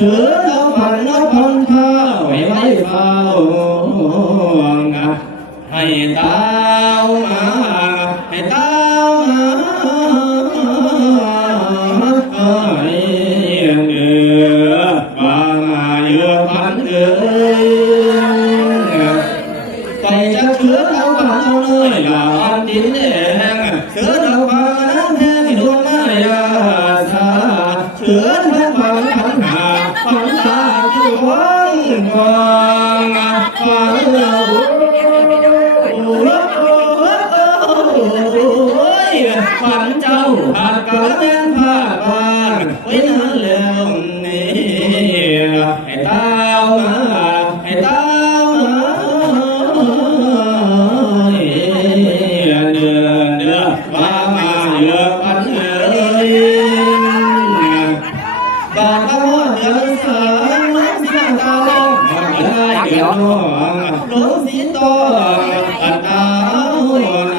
ถือเอาพันเอาพันข้าวไว้เฝ้าให้เต้ามาให้เต้ามาเอือบามาเยือพันเอ๋ยไปจะเถือเอาพันเอาเลยลาพันดินแดงเถือเอาพันน้ำแห้งดวงมายาสาเถือทั้งพันทั้งหาพันตาคือวังฟังฟังเราฝันเจ้าผัดกะแม่นผ้าบางไว้นั้นแล้วนี่ให้เต้ามาให้เต้ามาเดือมามาเดือพันเอ๋ยบาข้าวเดือสามน้ำสีตาได้เดือดน้องหลวงสีตออันดาว